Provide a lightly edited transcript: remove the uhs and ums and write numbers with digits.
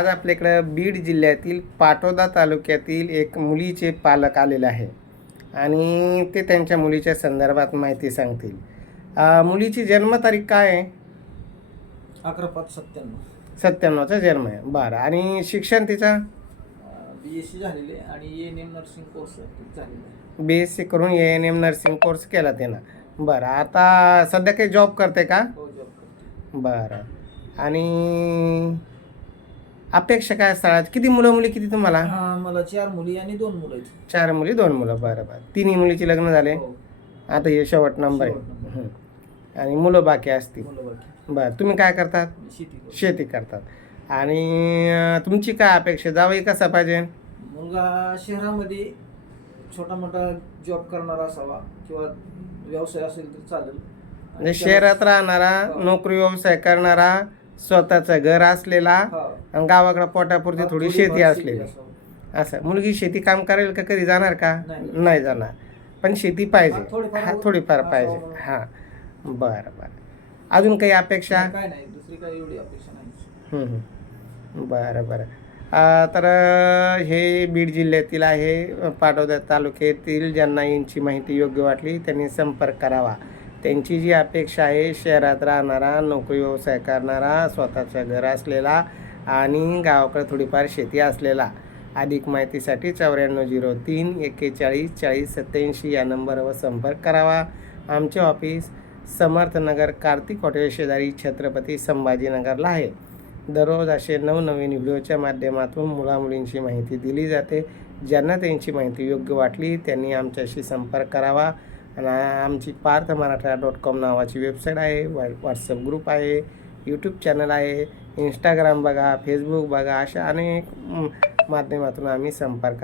आज आपल्याकडं बीड जिल्ह्यातील पाटोदा तालुक्यातील एक मुलीचे पालक आलेले आहे आणि ते त्यांच्या मुलीच्या संदर्भात माहिती सांगतील. मुलीची जन्मतारीख काय आहे? 11/5/97. 97चा जन्म आहे. बरं. आणि शिक्षण तिचं? BSc झालेले आणि ANM नर्सिंग कोर्स झालेला आहे. BSc करून ANM नर्सिंग कोर्स केला त्यानं. बरं. आता सध्या काही जॉब करते का? हो, जॉब करते. बरं. आणि अपेक्षा काय स्थळात? किती मुलं मुली किती तुम्हाला? मला 4 मुली आणि 2 मुलं आहेत. 4 मुली 2 मुलं. बरं बरं. तिन्ही मुलीची लग्न झाले. हो, आता हे शेवट नंबर आहे. शेवट नंबर. आणि मुलं बाकी असतील. मुलं बाकी. बरं. तुम्ही काय करतात? शेती करतो. शेती करतात. आणि तुमची काय अपेक्षा? जावई कसा पाहिजे? मुलगा शहरामध्ये छोटा मोठा जॉब करणारा असावा किंवा व्यवसाय असेल तर चालेल. म्हणजे शहरात राहणारा, नोकरी व्यवसाय करणारा, स्वतःचं घर असलेला आणि गावाकडं पोटापुरती थोडी शेती असलेली असं. मुलगी शेती काम करेल का? कधी जाणार का? नाही जाणार. पण शेती पाहिजे. थोडीफार पाहिजे. हां. बरं बरं. अजून काही अपेक्षा? काय नाही, दुसरी काही एवढी अपेक्षा नाही. बरं बरं. तर हे बीड जिल्ह्यातील आहे, पाटोदा तालुक्यातील. ज्यांना यांची माहिती योग्य वाटली त्यांनी संपर्क करावा. त्यांची जी अपेक्षा आहे, शहरात राहणारा, नोकरी व्यवसाय करणारा, स्वतःचं घर असलेला आणि गावाकडे थोडीफार शेती असलेला. अधिक माहितीसाठी 9403 41 40 87 या नंबरवर संपर्क करावा. आमचे ऑफिस समर्थनगर कार्तिक हॉटेल शेजारी छत्रपती संभाजीनगरला आहे. दररोज असे नवनवीन व्हिडिओच्या माध्यमातून मुलामुलींची माहिती दिली जाते. ज्यांना त्यांची माहिती योग्य वाटली त्यांनी आमच्याशी संपर्क करावा. आणि आमची पार्थमराठा.com नावाची वेबसाईट आहे, व्हॉट्सअप ग्रुप आहे, यूट्यूब चॅनल आहे, इंस्टाग्राम बघा, फेसबुक बघा, अशा अनेक माध्यमातून आम्ही संपर्कात